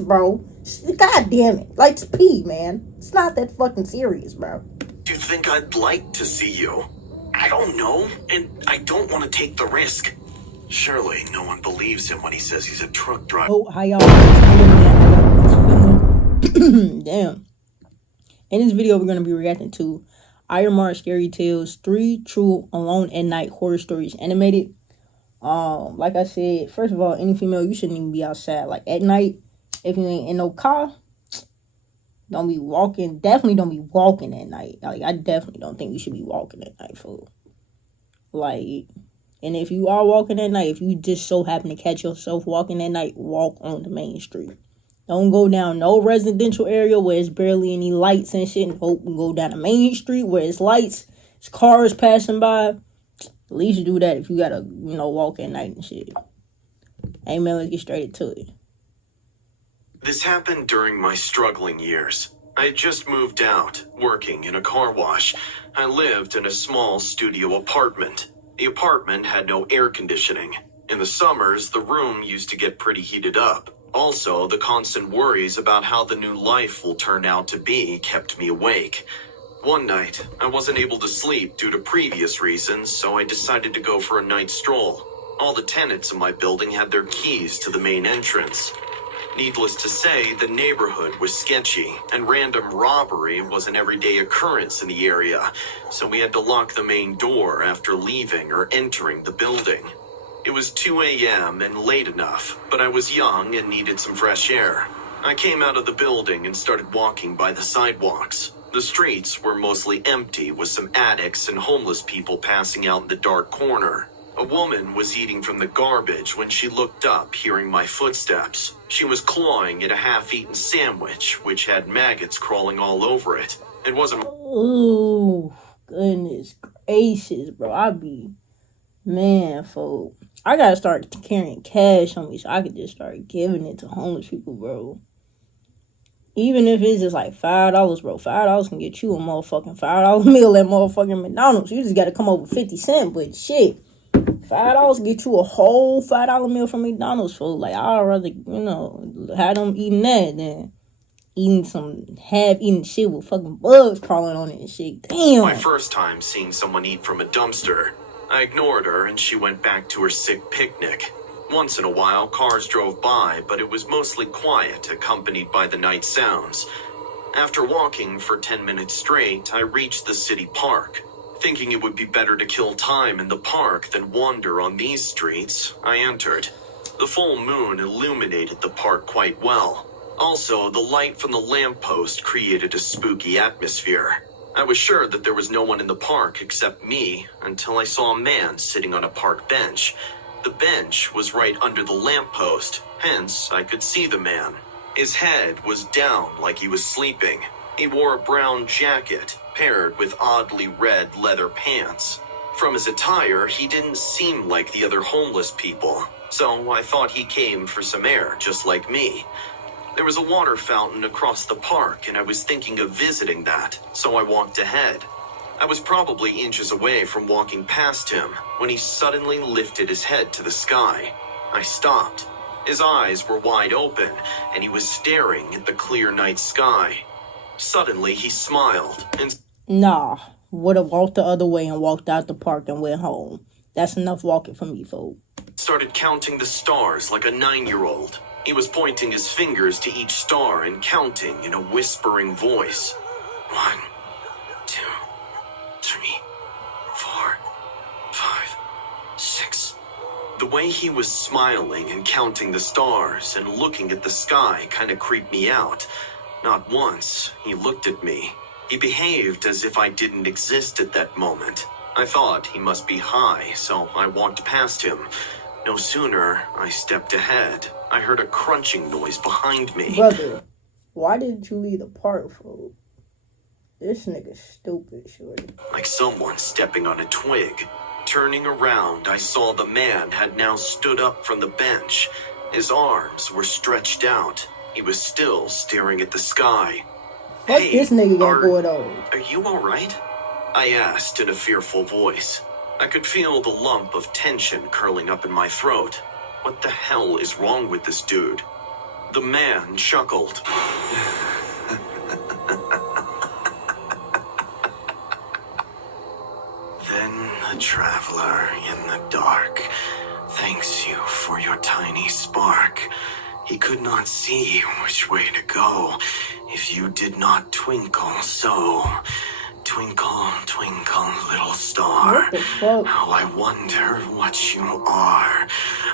bro. God damn it. Like, it's pee, man. It's not that fucking serious, bro. Do you think I'd like to see you? I don't know, and I don't want to take the risk. Surely no one believes him when he says he's a truck driver. Oh, how y'all damn. In this video, we're going to be reacting to Iron Mark Scary Tales 3 True Alone at Night Horror Stories Animated. Like I said, first of all, any female, you shouldn't even be outside. Like, at night, if you ain't in no car, don't be walking. Definitely don't be walking at night. Like, I definitely don't think you should be walking at night, fool. Like, and if you are walking at night, if you just so happen to catch yourself walking at night, walk on the main street. Don't go down no residential area where it's barely any lights and shit. And go down the main street where it's lights, it's cars passing by. At least do that if you gotta, walk at night and shit. Hey man, let's get straight to it. This happened during my struggling years. I had just moved out, working in a car wash. I lived in a small studio apartment. The apartment had no air conditioning. In the summers, the room used to get pretty heated up. Also, the constant worries about how the new life will turn out to be kept me awake. One night, I wasn't able to sleep due to previous reasons, so I decided to go for a night stroll. All the tenants in my building had their keys to the main entrance. Needless to say, the neighborhood was sketchy, and random robbery was an everyday occurrence in the area, so we had to lock the main door after leaving or entering the building. It was 2 a.m. and late enough, but I was young and needed some fresh air. I came out of the building and started walking by the sidewalks. The streets were mostly empty, with some addicts and homeless people passing out in the dark corner. A woman was eating from the garbage when she looked up, hearing my footsteps. She was clawing at a half-eaten sandwich, which had maggots crawling all over it. It wasn't... Oh, goodness gracious, bro. Man, folk. I gotta start carrying cash on me so I could just start giving it to homeless people, bro. Even if it's just like $5, bro. $5 can get you a motherfucking $5 meal at motherfucking McDonald's. You just gotta come up with 50 cents, but shit. $5 get you a whole $5 meal from McDonald's, fool. Like, I'd rather, have them eating that than eating some half-eaten shit with fucking bugs crawling on it and shit. Damn. My first time seeing someone eat from a dumpster. I ignored her and she went back to her sick picnic. Once in a while, cars drove by, but it was mostly quiet, accompanied by the night sounds. After walking for 10 minutes straight, I reached the city park. Thinking it would be better to kill time in the park than wander on these streets, I entered. The full moon illuminated the park quite well. Also, the light from the lamppost created a spooky atmosphere. I was sure that there was no one in the park except me until I saw a man sitting on a park bench. The bench was right under the lamppost, hence I could see the man. His head was down like he was sleeping. He wore a brown jacket, paired with oddly red leather pants. From his attire, he didn't seem like the other homeless people, so I thought he came for some air, just like me. There was a water fountain across the park, and I was thinking of visiting that, so I walked ahead. I was probably inches away from walking past him when he suddenly lifted his head to the sky. I stopped. His eyes were wide open, and he was staring at the clear night sky. Suddenly, he smiled and... Nah, would have walked the other way and walked out the park and went home. That's enough walking for me, folks. Started counting the stars like a 9-year-old. He was pointing his fingers to each star and counting in a whispering voice. 1, 2, 3, 4, 5, 6. The way he was smiling and counting the stars and looking at the sky kind of creeped me out. Not once, he looked at me. He behaved as if I didn't exist at that moment. I thought he must be high, so I walked past him. No sooner, I stepped ahead. I heard a crunching noise behind me. Brother, why did you leave the park, fool? This nigga's stupid, shorty. Like someone stepping on a twig. Turning around, I saw the man had now stood up from the bench. His arms were stretched out. He was still staring at the sky. Fuck Hey, this nigga got going on. Are you alright? I asked in a fearful voice. I could feel the lump of tension curling up in my throat. What the hell is wrong with this dude? The man chuckled. Then a traveler in the dark thanks you for your tiny spark. He could not see which way to go if you did not twinkle so. Twinkle, twinkle, little star. What the fuck? How I wonder what you are.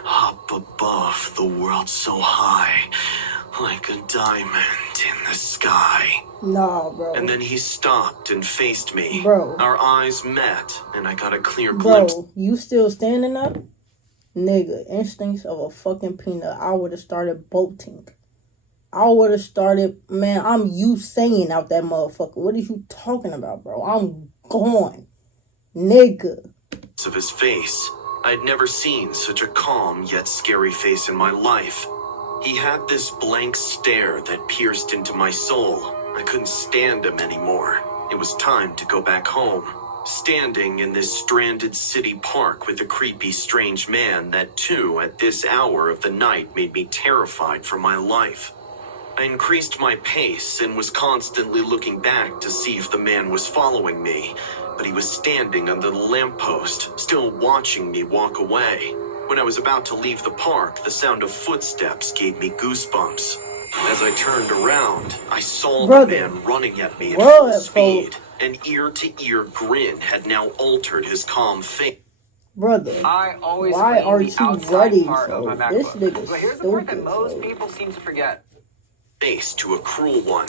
Up above the world so high, like a diamond in the sky. Nah, bro. And then he stopped and faced me. Bro. Our eyes met, and I got a clear glimpse. Bro, you still standing up? Nigga, instincts of a fucking peanut. I would have started bolting. I would have started, man, I'm saying out that motherfucker. What are you talking about, bro? I'm gone. Nigga. Of his face. I'd never seen such a calm yet scary face in my life. He had this blank stare that pierced into my soul. I couldn't stand him anymore. It was time to go back home. Standing in this stranded city park with a creepy, strange man that too, at this hour of the night, made me terrified for my life. I increased my pace and was constantly looking back to see if the man was following me, but he was standing under the lamppost, still watching me walk away. When I was about to leave the park, the sound of footsteps gave me goosebumps. As I turned around, I saw the man running at me at full speed. An ear-to-ear grin had now altered his calm face. Brother, why are you ready, bro? This nigga's but here's the part that most people seem to forget. Face to a cruel one.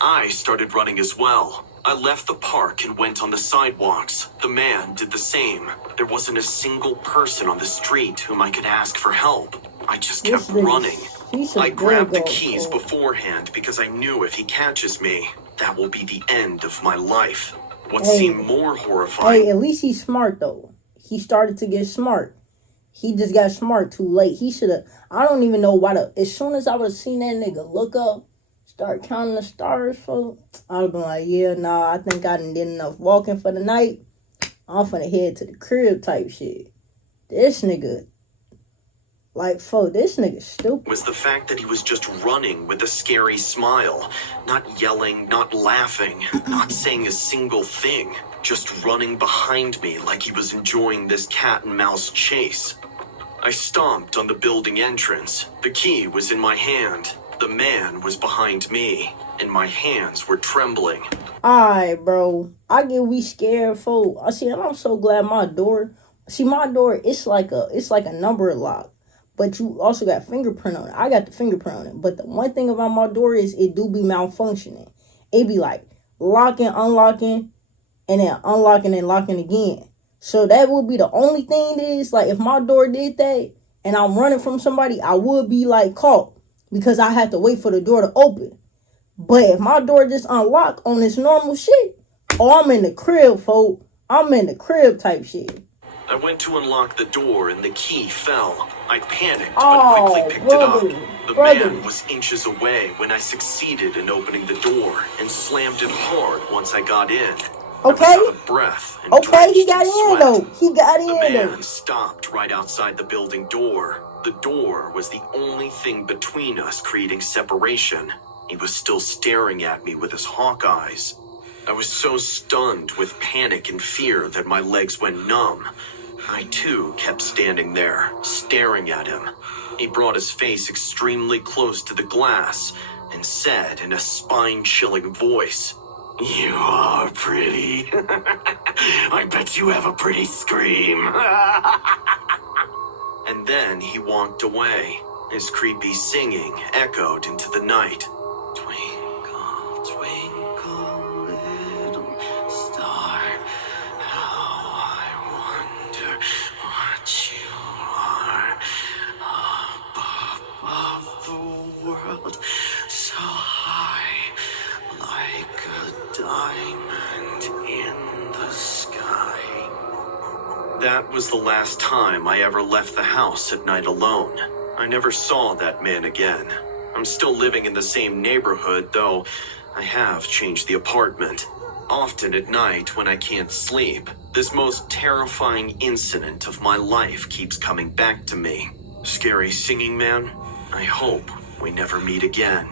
I started running as well. I left the park and went on the sidewalks. The man did the same. There wasn't a single person on the street whom I could ask for help. I just kept running. I grabbed the keys beforehand because I knew if he catches me, that will be the end of my life. What seemed more horrifying... Hey, at least he's smart, though. He started to get smart. He just got smart too late. He should have... I don't even know why as soon as I would have seen that nigga look up, start counting the stars, folks, I would have been like, yeah, nah, I think I done did enough walking for the night. I'm finna head to the crib type shit. This nigga... Like, folks, this nigga stupid. Was the fact that he was just running with a scary smile. Not yelling, not laughing, not saying a single thing. Just running behind me like he was enjoying this cat and mouse chase. I stomped on the building entrance. The key was in my hand. The man was behind me, and my hands were trembling. Alright, bro. I get we scared, folk. I see, and I'm so glad my door... See, my door, it's like a number lock. But you also got fingerprint on it. I got the fingerprint on it. But the one thing about my door is it do be malfunctioning. It be like locking, unlocking, and then unlocking and locking again. So that would be the only thing is, like, if my door did that and I'm running from somebody, I would be, like, caught. Because I had to wait for the door to open. But if my door just unlocked on this normal shit, oh, I'm in the crib, folk. I'm in the crib type shit. I went to unlock the door and the key fell. I panicked, but quickly picked it up. The man was inches away when I succeeded in opening the door and slammed it hard once I got in. Okay. I was out of breath and okay, he got in sweat. though. He got in though. The man stopped right outside the building door. The door was the only thing between us, creating separation. He was still staring at me with his hawk eyes. I was so stunned with panic and fear that my legs went numb. I, too, kept standing there, staring at him. He brought his face extremely close to the glass and said in a spine-chilling voice, "You are pretty. I bet you have a pretty scream." And then he walked away. His creepy singing echoed into the night. Twinkle, twinkle, little star, how I wonder what you are. Up above the world, so high, like a diamond in the sky. That was the last time I ever left the house at night alone. I never saw that man again. I'm still living in the same neighborhood, though I have changed the apartment. Often at night when I can't sleep, this most terrifying incident of my life keeps coming back to me. Scary singing man? I hope we never meet again.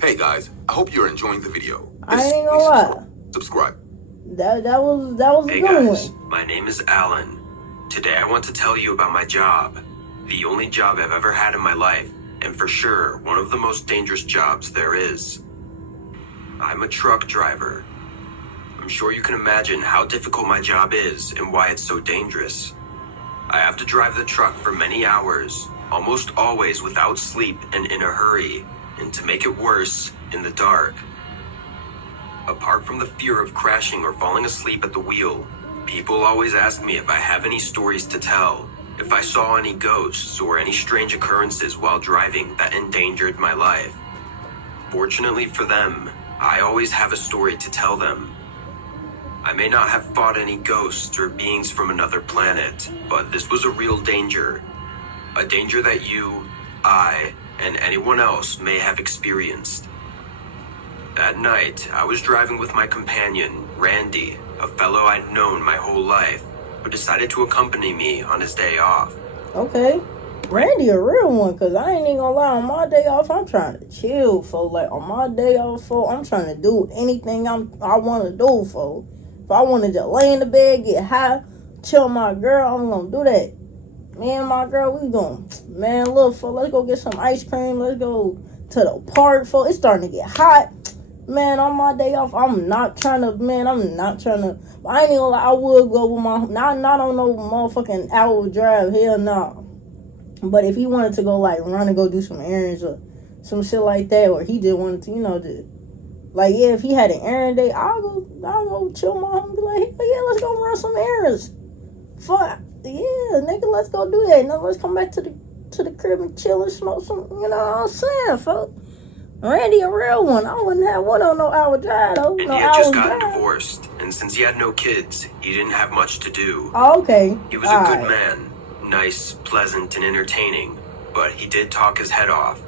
Hey guys, I hope you're enjoying the video. I ain't gonna lie. Subscribe. That was a Hey good guys, one. my name is Alan. Today I want to tell you about my job. The only job I've ever had in my life, and for sure, one of the most dangerous jobs there is. I'm a truck driver. I'm sure you can imagine how difficult my job is and why it's so dangerous. I have to drive the truck for many hours, almost always without sleep and in a hurry, and to make it worse, in the dark. Apart from the fear of crashing or falling asleep at the wheel, people always ask me if I have any stories to tell, if I saw any ghosts or any strange occurrences while driving that endangered my life. Fortunately for them, I always have a story to tell them. I may not have fought any ghosts or beings from another planet, but this was a real danger. A danger that you, I, and anyone else may have experienced. That night, I was driving with my companion, Randy, a fellow I'd known my whole life, who decided to accompany me on his day off. Okay. Randy a real one, because I ain't even gonna lie, on my day off, I'm trying to chill, folks. Like, on my day off, folks, I'm trying to do anything I want to do, folks. If I want to just lay in the bed, get high, chill with my girl, I'm gonna do that. Me and my girl, we going, man, look, folks, let's go get some ice cream, let's go to the park, folks. It's starting to get hot. Man, on my day off, I'm not trying to, I ain't even gonna lie, I would go with not on no motherfucking hour drive, hell no. But if he wanted to go, like, run and go do some errands or some shit like that, or he just wanted to, if he had an errand day, I'll go chill with my home and be like, hell yeah, let's go run some errands. Fuck, yeah, nigga, let's go do that. Now let's come back to the crib and chill and smoke some, you know what I'm saying, fuck. Randy a real one. I wouldn't have one on no hour drive, though. And no he had just hour gotten drive. divorced, and since he had no kids, he didn't have much to do. Oh, okay. He was a good man, nice, pleasant, and entertaining, but he did talk his head off.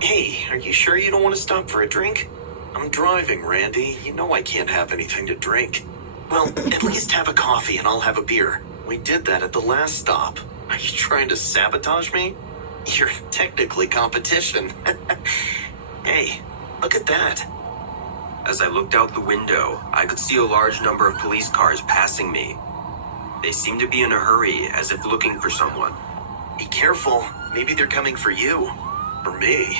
Hey, are you sure you don't want to stop for a drink? I'm driving, Randy. You know I can't have anything to drink. Well, at least have a coffee and I'll have a beer. We did that at the last stop. Are you trying to sabotage me? You're technically competition. Hey, look at that. As I looked out the window, I could see a large number of police cars passing me. They seemed to be in a hurry, as if looking for someone. Be careful. Maybe they're coming for you. For me.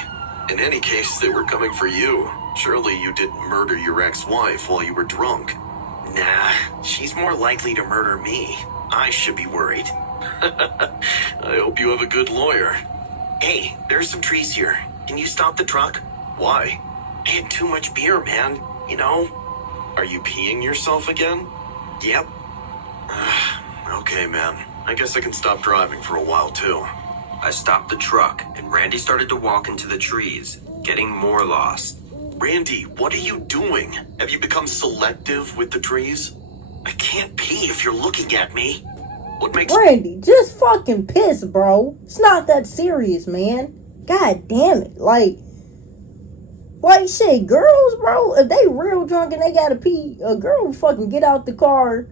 In any case, they were coming for you. Surely you didn't murder your ex-wife while you were drunk. Nah, she's more likely to murder me. I should be worried. I hope you have a good lawyer. Hey, there's some trees here. Can you stop the truck? Why? I had too much beer, man. You know? Are you peeing yourself again? Yep. Okay, man. I guess I can stop driving for a while, too. I stopped the truck, and Randy started to walk into the trees, getting more lost. Randy, what are you doing? Have you become selective with the trees? I can't pee if you're looking at me. What makes... Randy, just fucking piss, bro. It's not that serious, man. God damn it. Like shit, girls, bro, if they real drunk and they gotta pee, a girl will fucking get out the car,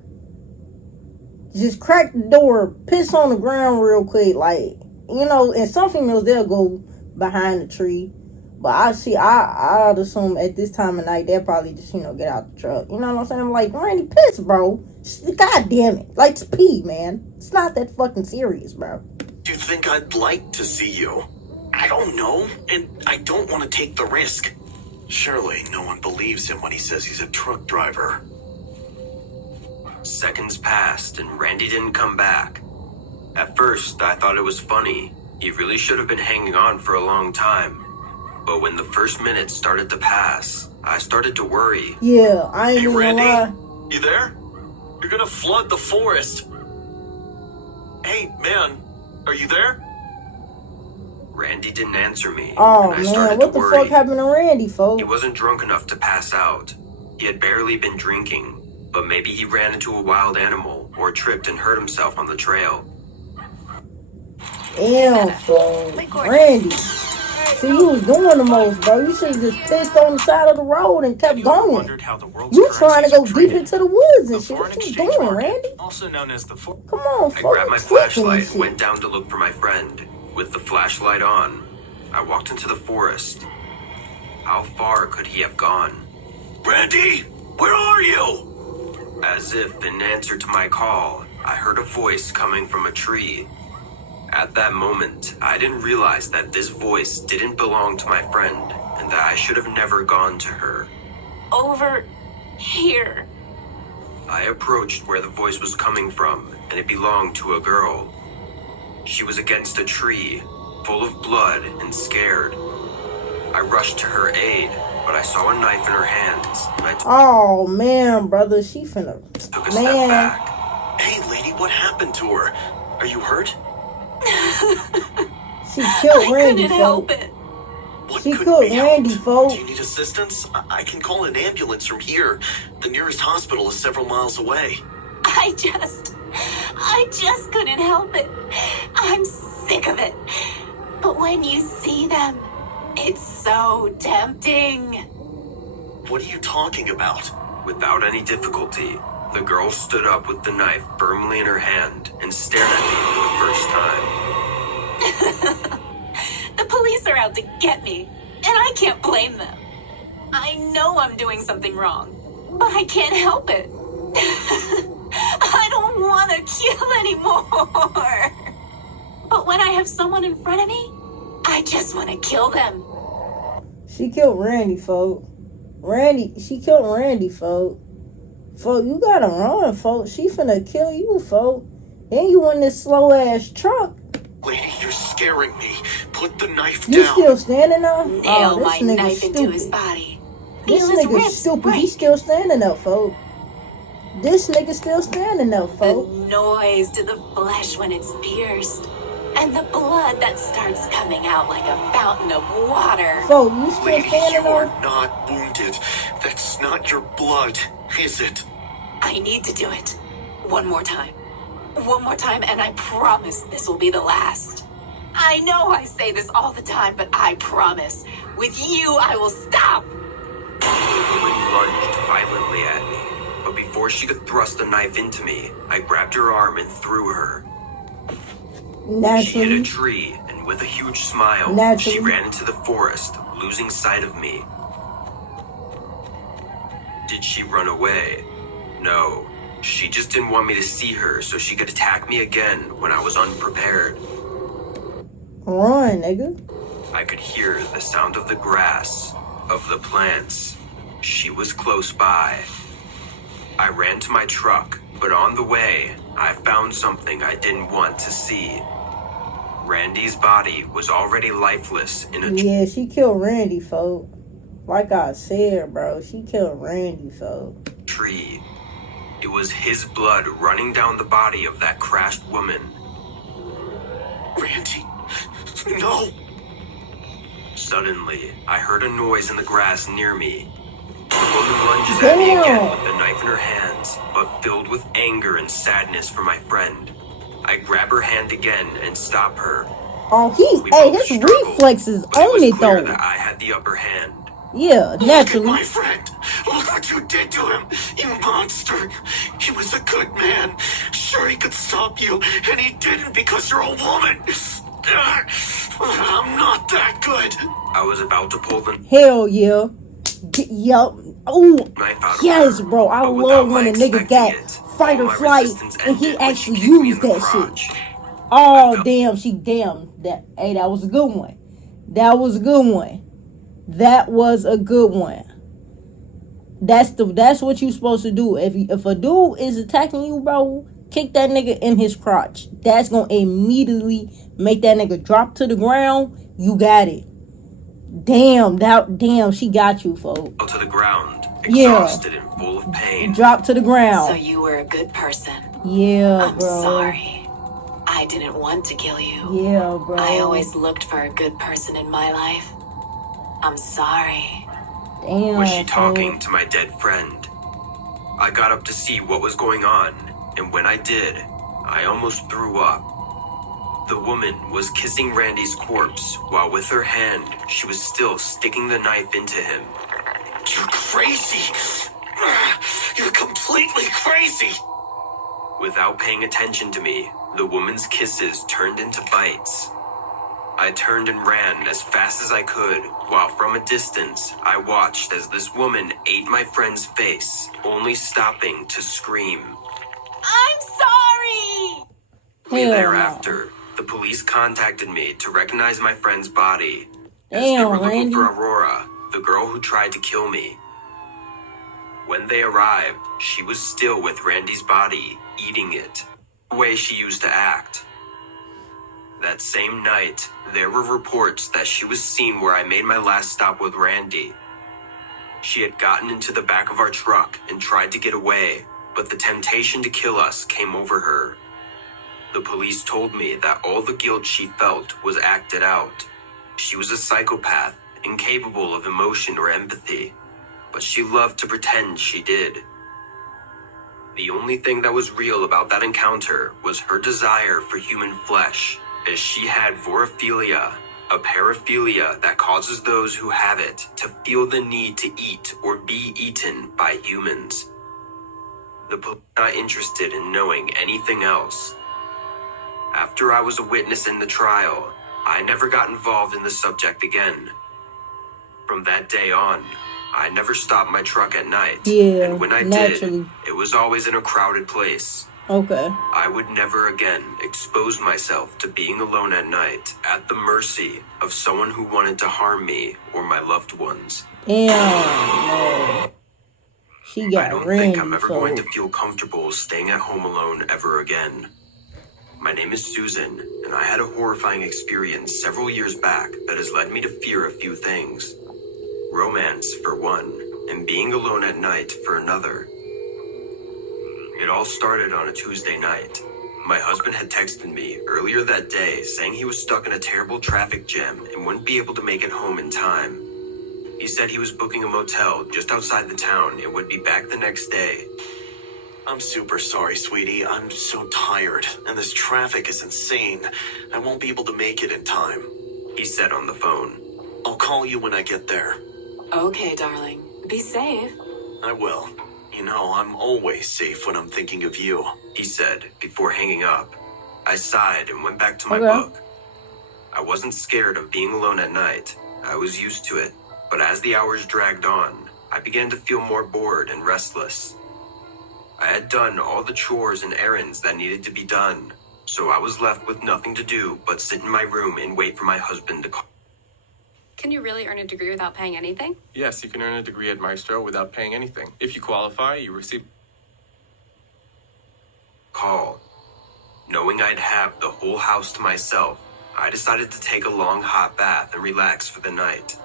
just crack the door, piss on the ground real quick, like, you know, and some females, they'll go behind the tree. But I'd assume at this time of night, they'll probably just, you know, get out the truck. You know what I'm saying? I'm like, Randy, piss, bro. God damn it. Like, just pee, man. It's not that fucking serious, bro. Do you think I'd like to see you? I don't know, and I don't want to take the risk. Surely no one believes him when he says he's a truck driver. Seconds passed, and Randy didn't come back. At first, I thought it was funny. He really should have been hanging on for a long time. But when the first minutes started to pass, I started to worry. Yeah, I ain't Hey, even Randy, gonna lie. you there? You're gonna flood the forest. Hey, man, are you there? Randy didn't answer me. Oh, and I man, started what to the worry. fuck happened to Randy, folks? He wasn't drunk enough to pass out. He had barely been drinking, but maybe he ran into a wild animal or tripped and hurt himself on the trail. Damn, folks. Randy. See, you was doing the most, bro. You should have just pissed on the side of the road and kept going. You trying to go deep into the woods and shit. What you doing, Randy? Also known as the Come on, folks. I grabbed my flashlight and went down to look for my friend. With the flashlight on, I walked into the forest. How far could he have gone? Randy, where are you? As if in answer to my call, I heard a voice coming from a tree. At that moment, I didn't realize that this voice didn't belong to my friend and that I should have never gone to her. Over here. I approached where the voice was coming from, and it belonged to a girl. She was against a tree, full of blood and scared. I rushed to her aid, but I saw a knife in her hands, and I Oh man, brother, she finna. took a step Man, back. Hey, lady, what happened to her? Are you hurt? she killed I Randy, couldn't help folks. it. What She could killed be Randy, helped? folks. Do you need assistance? I can call an ambulance from here. The nearest hospital is several miles away. I just couldn't help it. I'm sick of it. But when you see them, it's so tempting. What are you talking about? Without any difficulty, the girl stood up with the knife firmly in her hand and stared at me for the first time. The police are out to get me, and I can't blame them. I know I'm doing something wrong, but I can't help it. I don't want to kill anymore. But when I have someone in front of me, I just want to kill them. She killed Randy, folks. She killed Randy, folks. Folks, you gotta run, folks. She finna kill you, folks. And you in this slow ass truck. Lady, you're scaring me. Put the knife You down. still standing up? Nail this my nigga knife into his stupid. body. This Feel his nigga ribs stupid. break. He's still standing up, folks. This nigga still standing up, The folks. noise to the flesh when it's pierced. And the blood that starts coming out like a fountain of water. Folks, you still Lady, standing you are up? not wounded. That's not your blood, is it? I need to do it. One more time. One more time, and I promise this will be the last. I know I say this all the time, but I promise. With you, I will stop. The woman lunged violently at me, but before she could thrust the knife into me, I grabbed her arm and threw her. She hit a Naturally. tree, and with a huge smile, Naturally. she ran into the forest, losing sight of me. Did she run away? No. She just didn't want me to see her so she could attack me again when I was unprepared. Run, nigga. I could hear the sound of the grass, of the plants. She was close by. I ran to my truck, but on the way, I found something I didn't want to see. Randy's body was already lifeless in a Yeah, she killed Randy, folks. Like I said, bro, she killed Randy, folks. tree. It was his blood running down the body of that crashed woman. Randy, no. Suddenly, I heard a noise in the grass near me. The woman lunges at me again with the knife in her hands, but filled with anger and sadness for my friend. I grab her hand again and stop her. Oh, We hey, both his struggled, reflexes but it on was it, clear though. that I had the upper hand. Yeah, Look at naturally. my friend. Look what you did to him, you monster. He was a good man. Sure, he could stop you, and he didn't because you're a woman. I'm not that good. I was about to pull the Hell yeah. Yup. Oh, knife out of yes, her, bro. I but love without when my a nigga expecting got it, fight all or my flight resistance and he ended when she actually kicked me in used the that crotch. shit. Oh, felt- damn. That was a good one. That was a good one. That was a good one. That's what you supposed to do. If a dude is attacking you, bro, kick that nigga in his crotch. That's gonna immediately make that nigga drop to the ground. You got it. Damn, she got you, folks. Fell to the ground, Yeah. exhausted and full of pain. Drop to the So ground. you were a good person. Yeah, I'm bro. sorry. I didn't want to kill you. Yeah, bro. I always looked for a good person in my life. I'm sorry. Damn. Was she folks. talking to my dead friend? I got up to see what was going on, and when I did, I almost threw up. The woman was kissing Randy's corpse, while with her hand, she was still sticking the knife into him. You're crazy. You're completely crazy. Without paying attention to me, the woman's kisses turned into bites. I turned and ran as fast as I could, while from a distance, I watched as this woman ate my friend's face, only stopping to scream. I'm sorry! Shortly Hell no. thereafter, the police contacted me to recognize my friend's body, as Damn, they were looking Randy. for Aurora, the girl who tried to kill me. When they arrived, she was still with Randy's body, eating it, the way she used to act. That same night, there were reports that she was seen where I made my last stop with Randy. She had gotten into the back of our truck and tried to get away, but the temptation to kill us came over her. The police told me that all the guilt she felt was acted out. She was a psychopath, incapable of emotion or empathy, but she loved to pretend she did. The only thing that was real about that encounter was her desire for human flesh, as she had vorophilia, a paraphilia that causes those who have it to feel the need to eat or be eaten by humans. The police were not interested in knowing anything else. After I was a witness in the trial, I never got involved in the subject again. From that day on, I never stopped my truck at night, Yeah, and when I naturally. did, it was always in a crowded place. Okay. I would never again expose myself to being alone at night, at the mercy of someone who wanted to harm me or my loved ones. Damn, man. She I got don't Randy, think I'm ever so going to feel comfortable staying at home alone ever again. My name is Susan, and I had a horrifying experience several years back that has led me to fear a few things. Romance, for one, and being alone at night for another. It all started on a Tuesday night. My husband had texted me earlier that day saying he was stuck in a terrible traffic jam and wouldn't be able to make it home in time. He said he was booking a motel just outside the town and would be back the next day. I'm super sorry, sweetie. I'm so tired, and this traffic is insane. I won't be able to make it in time, He said on the phone. I'll call you when I get there. Okay, darling. Be safe. I will. You know, I'm always safe when I'm thinking of you. He said before hanging up. I sighed and went back to my Okay. book. I wasn't scared of being alone at night. I was used to it. But as the hours dragged on, I began to feel more bored and restless. I had done all the chores and errands that needed to be done, so I was left with nothing to do but sit in my room and wait for my husband to call. Can you really earn a degree without paying anything? Yes, you can earn a degree at Maestro without paying anything. If you qualify, you receive Call. Knowing I'd have the whole house to myself, I decided to take a long hot bath and relax for the night.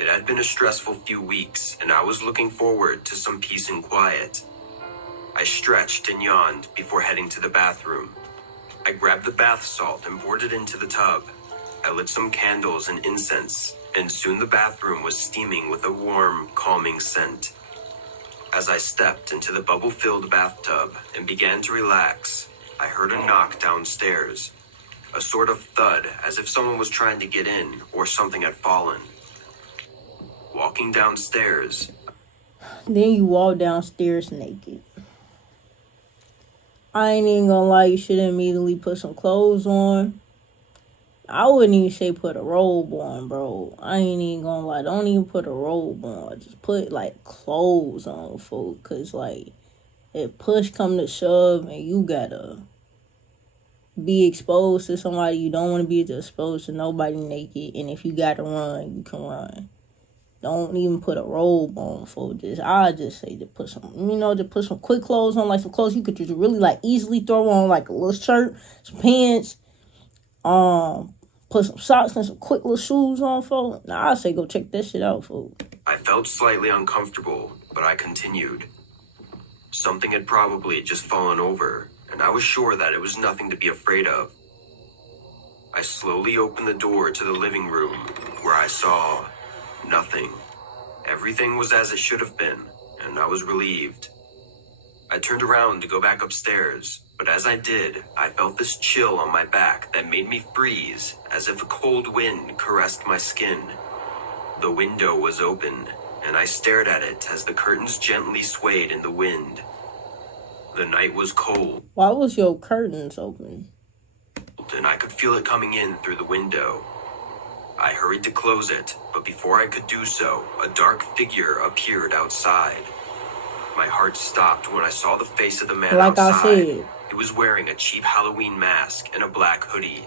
It had been a stressful few weeks, and I was looking forward to some peace and quiet. I stretched and yawned before heading to the bathroom. I grabbed the bath salt and poured it into the tub. I lit some candles and incense, and soon the bathroom was steaming with a warm, calming scent. As I stepped into the bubble-filled bathtub and began to relax, I heard a knock downstairs. A sort of thud, as if someone was trying to get in or something had fallen. Walking downstairs, then you walk downstairs naked. I ain't even gonna lie, you should immediately put some clothes on. I wouldn't even say put a robe on, bro. I ain't even gonna lie, don't even put a robe on. Just put, like, clothes on, folks. Because, like, if push come to shove and you gotta be exposed to somebody, you don't want to be exposed to nobody naked. And if you gotta run, you can run. Don't even put a robe on, folks. I just say to put some, just put some quick clothes on, like some clothes you could just really, like, easily throw on, like a little shirt, some pants, put some socks and some quick little shoes on, folks. Now, I say go check that shit out, folks. I felt slightly uncomfortable, but I continued. Something had probably just fallen over, and I was sure that it was nothing to be afraid of. I slowly opened the door to the living room, where I saw nothing. Everything was as it should have been, and I was relieved. I turned around to go back upstairs, but as I did, I felt this chill on my back that made me freeze, as if a cold wind caressed my skin. The window was open, and I stared at it as the curtains gently swayed in the wind. The night was cold. Why was your curtains open? and I could feel it coming in through the window. I hurried to close it, but before I could do so, a dark figure appeared outside. My heart stopped when I saw the face of the man Like I outside. said, He was wearing a cheap Halloween mask and a black hoodie.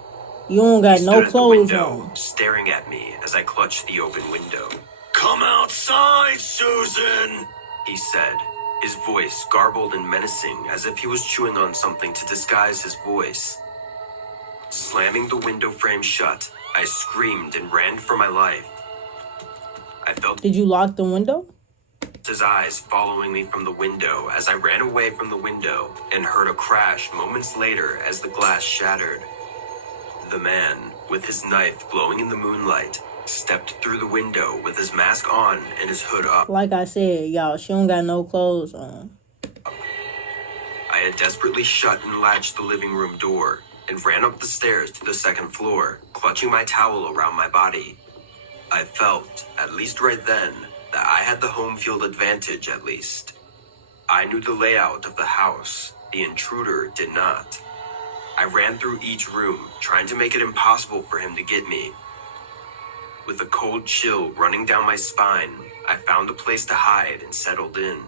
you don't got He no stood at the clothes window, on. staring at me as I clutched the open window. Come outside, Susan! He said, his voice garbled and menacing as if he was chewing on something to disguise his voice. Slamming the window frame shut, I screamed and ran for my life. I felt Did you lock the window? his eyes following me from the window as I ran away from the window and heard a crash moments later as the glass shattered. The man, with his knife glowing in the moonlight, stepped through the window with his mask on and his hood up. Like I said, y'all, she don't got no clothes on. I had desperately shut and latched the living room door and ran up the stairs to the second floor, clutching my towel around my body. I felt, at least right then, that I had the home field advantage at least. I knew the layout of the house. The intruder did not. I ran through each room, trying to make it impossible for him to get me. With a cold chill running down my spine, I found a place to hide and settled in.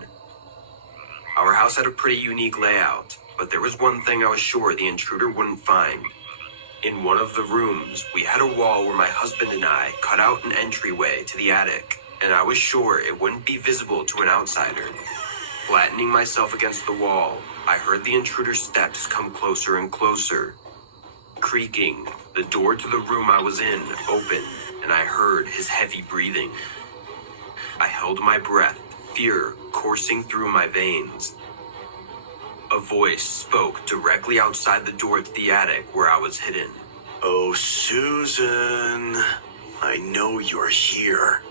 Our house had a pretty unique layout, but there was one thing I was sure the intruder wouldn't find. In one of the rooms, we had a wall where my husband and I cut out an entryway to the attic, and I was sure it wouldn't be visible to an outsider. Flattening myself against the wall, I heard the intruder's steps come closer and closer. Creaking, the door to the room I was in opened, and I heard his heavy breathing. I held my breath, fear coursing through my veins. A voice spoke directly outside the door to the attic where I was hidden. Oh, Susan, I know you're here.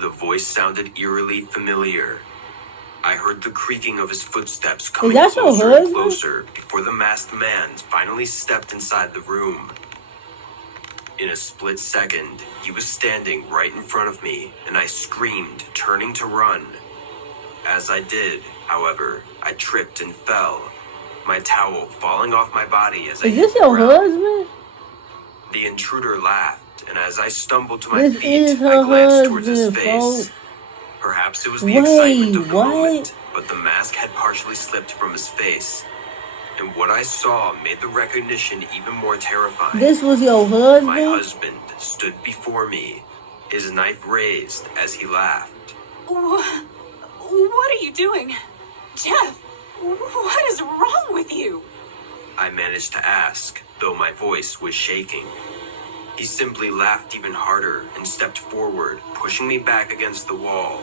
The voice sounded eerily familiar. I heard the creaking of his footsteps coming that your closer and husband? closer before the masked man finally stepped inside the room. In a split second, he was standing right in front of me, and I screamed, turning to run. As I did, however, I tripped and fell, my towel falling off my body as I Is hit this the your ground. husband? The intruder laughed, and as I stumbled to my This feet, is I her glanced towards his husband, face. folks. Perhaps it was the Wait, excitement of the what? moment, but the mask had partially slipped from his face. And what I saw made the recognition even more terrifying. This was your My husband? husband stood before me, his knife raised as he laughed. What are you doing? Jeff, what is wrong with you? I managed to ask, though my voice was shaking. He simply laughed even harder and stepped forward, pushing me back against the wall.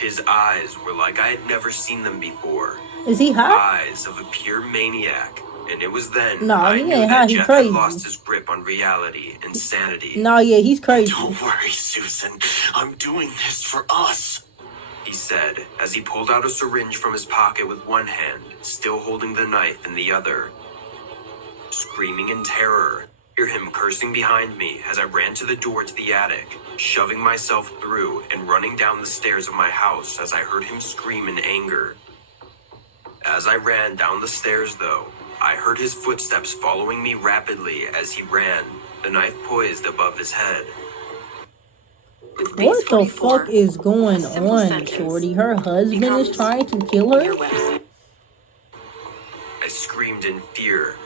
His eyes were like I had never seen them before. Is he hot? Eyes of a pure maniac. And it was then No, I he knew ain't that hot, he Jeff crazy. had lost his grip on reality and sanity. No, yeah, he's crazy. Don't worry, Susan. I'm doing this for us. He said, as he pulled out a syringe from his pocket with one hand, still holding the knife in the other. Screaming in terror, I hear him cursing behind me as I ran to the door to the attic, shoving myself through and running down the stairs of my house as I heard him scream in anger. As I ran down the stairs, though, I heard his footsteps following me rapidly as he ran, the knife poised above his head. With base What the 44, fuck is going simple on, sentence shorty? Her husband is becomes trying to kill your her? website. I screamed in fear.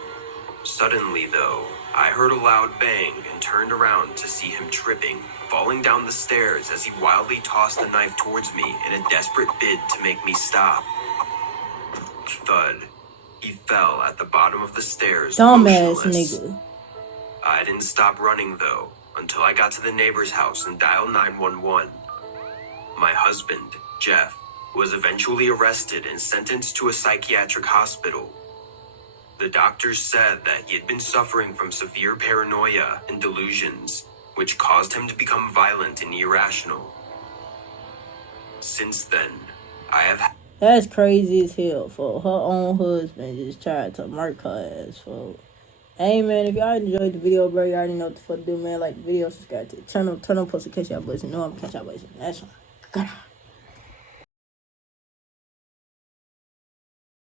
Suddenly, though, I heard a loud bang and turned around to see him tripping, falling down the stairs as he wildly tossed the knife towards me in a desperate bid to make me stop. Thud. He fell at the bottom of the stairs, Dumbass motionless. nigga. I didn't stop running, though, until I got to the neighbor's house and dialed 911. My husband, Jeff, was eventually arrested and sentenced to a psychiatric hospital. The doctors said that he had been suffering from severe paranoia and delusions, which caused him to become violent and irrational. Since then, I have That's crazy as hell, for her own husband just tried to murk her ass, folks. Hey, man, if y'all enjoyed the video, bro, you already know what the fuck to do, man. Like the video, subscribe to the channel, turn on post notification, y'all boys, and know I'm catch y'all boys. That's one.